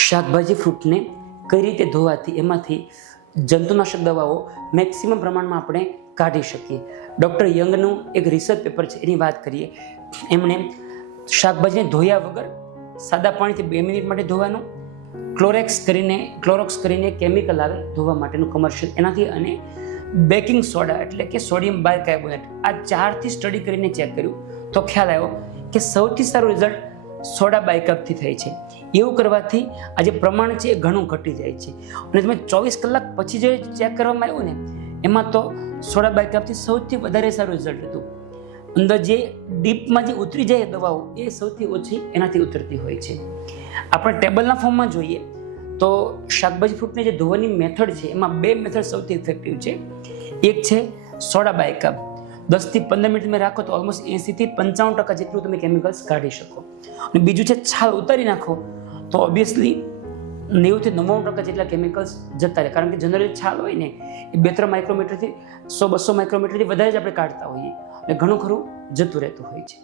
શાકભાજી ફ્રૂટને કઈ રીતે ધોવાથી એમાંથી જંતુનાશક દવાઓ મેક્સિમમ પ્રમાણમાં આપણે કાઢી શકીએ. ડૉક્ટર યંગનું એક રિસર્ચ પેપર છે, એની વાત કરીએ. એમણે શાકભાજીને ધોયા વગર સાદા પાણીથી 2 મિનિટ માટે ધોવાનું, ક્લોરોક્સ કરીને કેમિકલ આવે ધોવા માટેનું કમર્શિયલ, એનાથી અને બેકિંગ સોડા એટલે કે સોડિયમ બાયકાર્બોનેટ, આ 4થી સ્ટડી કરીને ચેક કર્યું તો ખ્યાલ આવ્યો કે સૌથી સારું રિઝલ્ટ સોડા બાયકાર્બથી થાય છે. એવું કરવાથી આ જે પ્રમાણ છે એ ઘણું ઘટી જાય છે. અને તમે 24 કલાક પછી જે ચેક કરવામાં આવ્યું ને એમાં તો સોડા બાયકાર્બથી સૌથી વધારે સારું રિઝલ્ટ હતું. અંદર જે ડીપમાં જે ઉતરી જાય દવાઓ એ સૌથી ઓછી એનાથી ઉતરતી હોય છે. આપણે ટેબલના ફોર્મમાં જોઈએ તો શાકભાજી ફ્રૂટની જે ધોવાની મેથડ છે એમાં 2 મેથડ સૌથી ઇફેક્ટિવ છે. એક છે સોડા બાયકાર્બ, 10 થી 15 મિનિટ તમે રાખો તો ઓલમોસ્ટ 80 થી 95% જેટલું તમે કેમિકલ્સ કાઢી શકો. અને બીજું છે છાલ ઉતારી નાખો તો ઓબ્વિયસલી 90 થી 99% જેટલા કેમિકલ્સ જતા રહે. કારણ કે જનરલી છાલ હોય ને એ 2-3 માઇક્રોમીટરથી 100-200 માઇક્રોમીટરથી વધારે જ આપણે કાઢતા હોઈએ એટલે ઘણું ખરું જતું રહેતું હોય છે.